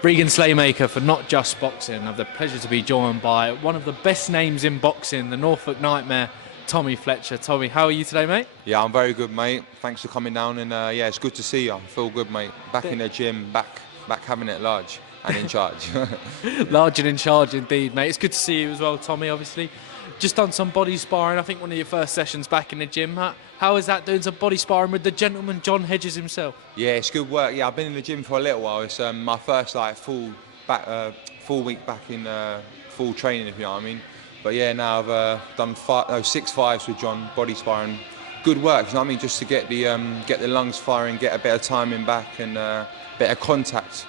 Regan Slaymaker for Not Just Boxing. I have the pleasure to be joined by one of the best names in boxing, the Norfolk Nightmare, Tommy Fletcher. Tommy, how are you today, mate? Yeah, I'm very good, mate. Thanks for coming down, and yeah, it's good to see you. I feel good, mate. Back in the gym, back having it large and in charge. Large and in charge indeed, mate. It's good to see you as well, Tommy, obviously. Just done some body sparring, I think one of your first sessions back in the gym. How is that, doing some body sparring with the gentleman John Hedges himself? Yeah, it's good work. Yeah, I've been in the gym for a little while. It's my first full week back in full training, if you know what I mean. But yeah, now I've done 6 fives with John, body sparring. Good work, you know what I mean, just to get the lungs firing, get a bit of timing back, and bit of contact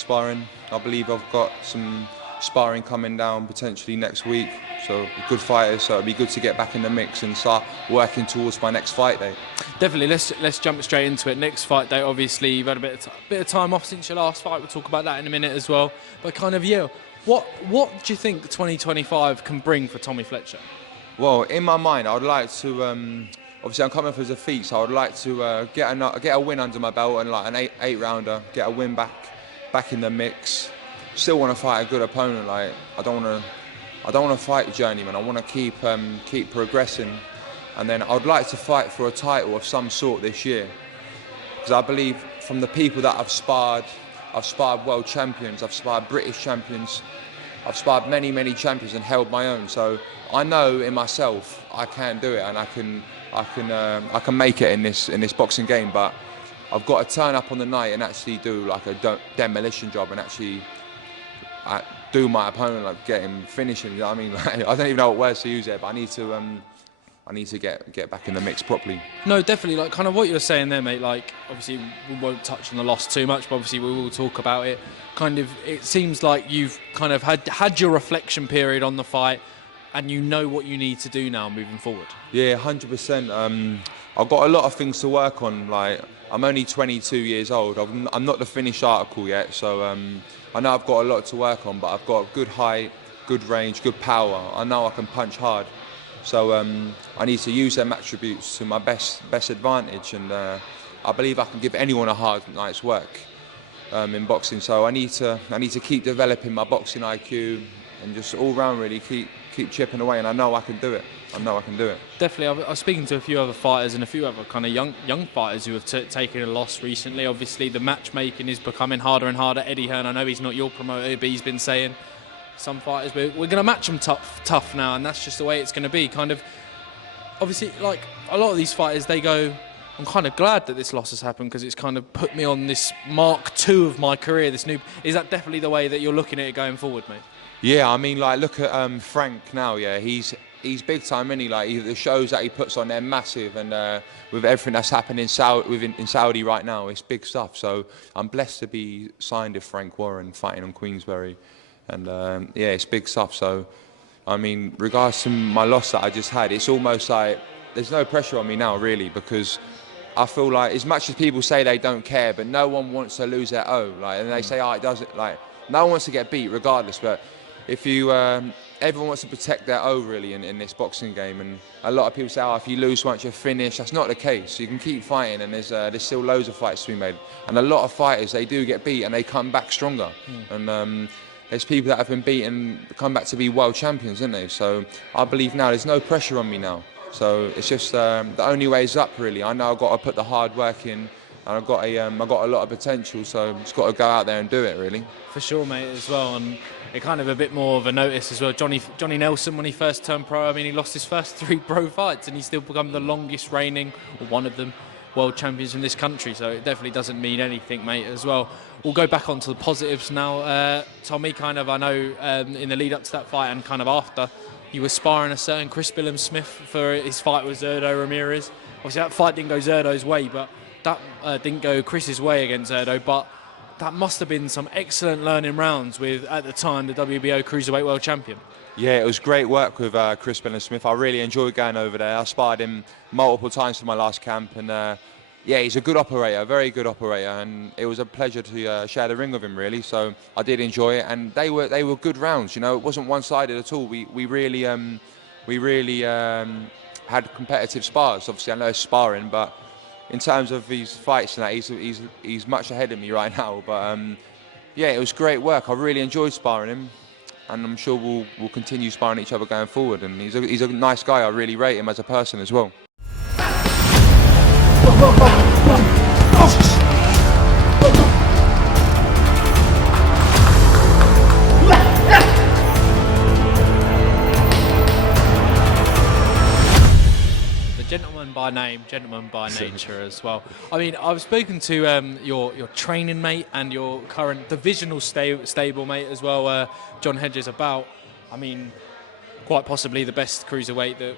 sparring. I believe I've got some sparring coming down potentially next week, so good fighters, so it'll be good to get back in the mix and start working towards my next fight day. Definitely, let's jump straight into it. Next fight day, obviously you've had a bit of time off since your last fight. We'll talk about that in a minute as well. But kind of, yeah, what do you think 2025 can bring for Tommy Fletcher? Well, in my mind, I would like to. Obviously, I'm coming for as a feat, so I would like to get a win under my belt and like an eight rounder, get a win back in the mix. Still want to fight a good opponent. Like I don't want to fight journeyman. I want to keep progressing, and then I'd like to fight for a title of some sort this year, because I believe from the people that I've sparred world champions, I've sparred British champions, I've sparred many champions and held my own. So I know in myself I can do it, and I can make it in this boxing game. But I've got to turn up on the night and actually do like a demolition job and actually do my opponent, like get him finishing. You know what I mean? Like, I don't even know what words to use there, but I need to get back in the mix properly. No, definitely. Like kind of what you're saying there, mate. Like obviously we won't touch on the loss too much, but obviously we will talk about it. Kind of, it seems like you've kind of had your reflection period on the fight, and you know what you need to do now moving forward. Yeah, 100%. I've got a lot of things to work on. Like I'm only 22 years old. I'm not the finished article yet, so I know I've got a lot to work on. But I've got good height, good range, good power. I know I can punch hard, so I need to use them attributes to my best advantage. And I believe I can give anyone a hard night's work in boxing. So I need to keep developing my boxing IQ and just all round really keep chipping away. And I know I can do it. Definitely. I was speaking to a few other fighters and a few other kind of young fighters who have taken a loss recently. Obviously, the matchmaking is becoming harder and harder. Eddie Hearn, I know he's not your promoter, but he's been saying some fighters, we're going to match them tough now, and that's just the way it's going to be. Kind of, obviously, like a lot of these fighters, they go, I'm kind of glad that this loss has happened because it's kind of put me on this Mark II of my career. Is that definitely the way that you're looking at it going forward, mate? Yeah, I mean, like look at Frank now. Yeah, he's big time, isn't he? Like the shows that he puts on, they're massive, and with everything that's happening in Saudi right now, it's big stuff. So I'm blessed to be signed with Frank Warren, fighting on Queensberry, and yeah, it's big stuff. So I mean, regards to my loss that I just had, it's almost like there's no pressure on me now, really, because I feel like as much as people say they don't care, but no one wants to lose their O. Like, and they say, oh, it doesn't. Like, no one wants to get beat, regardless, but if you, everyone wants to protect their O really in this boxing game, and a lot of people say, oh, if you lose once you're finished. That's not the case. You can keep fighting, and there's still loads of fights to be made. And a lot of fighters, they do get beat and they come back stronger. And there's people that have been beaten, come back to be world champions, isn't they? So I believe now there's no pressure on me now. So it's just the only way is up really. I know I've got to put the hard work in. And I've got a lot of potential, so I've just got to go out there and do it, really. For sure, mate, as well. And it kind of a bit more of a notice as well. Johnny Nelson, when he first turned pro, I mean, he lost his first 3 pro fights, and he's still become the longest reigning, or one of them, world champions in this country. So it definitely doesn't mean anything, mate, as well. We'll go back onto the positives now. Tommy, kind of, I know in the lead up to that fight and kind of after, you were sparring a certain Chris Billam-Smith for his fight with Zurdo Ramirez. Obviously, that fight didn't go Zurdo's way, but that didn't go Chris's way against Zurdo, but that must have been some excellent learning rounds with, at the time, the WBO Cruiserweight World Champion. Yeah, it was great work with Chris Billam-Smith. I really enjoyed going over there. I sparred him multiple times for my last camp, and yeah, he's a good operator, a very good operator, and it was a pleasure to share the ring with him, really. So I did enjoy it, and they were good rounds. You know, it wasn't one-sided at all. We really had competitive spars. Obviously, I know it's sparring, but in terms of these fights and that, he's much ahead of me right now. But Yeah, it was great work. I really enjoyed sparring him, and I'm sure we'll continue sparring each other going forward. And he's a nice guy. I really rate him as a person as well. Gentleman by name, gentleman by nature as well. I mean, I've spoken to your training mate and your current divisional stable mate as well, John Hedges, about, I mean, quite possibly the best cruiserweight that,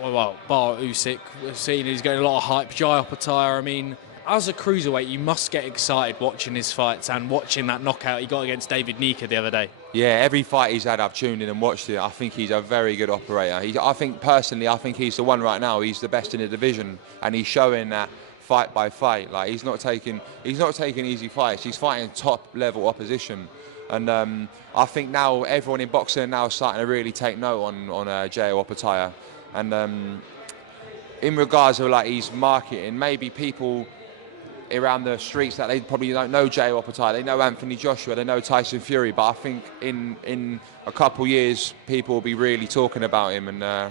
well, bar Usyk, we've seen he's getting a lot of hype. Jai Opetaia, I mean, as a cruiserweight, you must get excited watching his fights and watching that knockout he got against David Nika the other day. Yeah, every fight he's had, I've tuned in and watched it. I think he's a very good operator. I think he's the one right now. He's the best in the division, and he's showing that fight by fight. Like he's not taking easy fights. He's fighting top level opposition, and I think now everyone in boxing now is starting to really take note on Jai Opetaia, and in regards to like his marketing, maybe people around the streets that they probably don't know Jai Opetaia, they know Anthony Joshua, they know Tyson Fury, but I think in a couple years people will be really talking about him, and I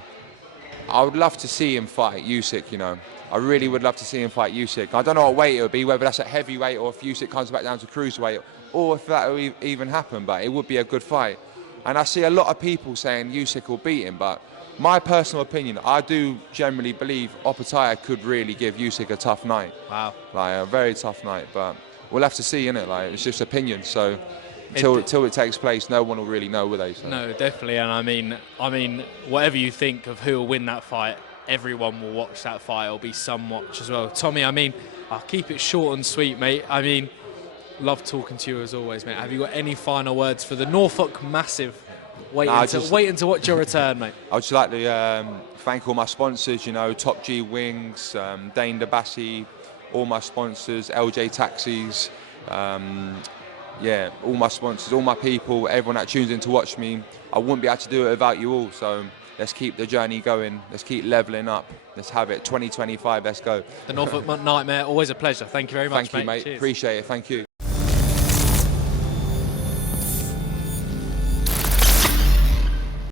would love to see him fight Usyk, you know. I really would love to see him fight Usyk. I don't know what weight it would be, whether that's at heavyweight or if Usyk comes back down to cruiserweight, or if that will even happen, but it would be a good fight. And I see a lot of people saying Usyk will beat him, but my personal opinion, I do generally believe Opetaia could really give Usyk a tough night. Wow. Like a very tough night, but we'll have to see, innit? Like it's just opinion, so till it takes place, no one will really know, will they? So. No, definitely, and I mean, whatever you think of who will win that fight, everyone will watch that fight. It'll be some watch as well. Tommy, I mean, I'll keep it short and sweet, mate. I mean, love talking to you as always, mate. Have you got any final words for the Norfolk Massive? Waiting to watch your return, mate. I'd just like to thank all my sponsors, you know, Top G Wings, Dane DeBassi, all my sponsors, LJ Taxis, yeah, all my sponsors, all my people, everyone that tunes in to watch me. I wouldn't be able to do it without you all, so let's keep the journey going, let's keep leveling up, let's have it, 2025, let's go. The Norfolk Nightmare, always a pleasure. Thank you very much, mate. Cheers. Appreciate it, thank you.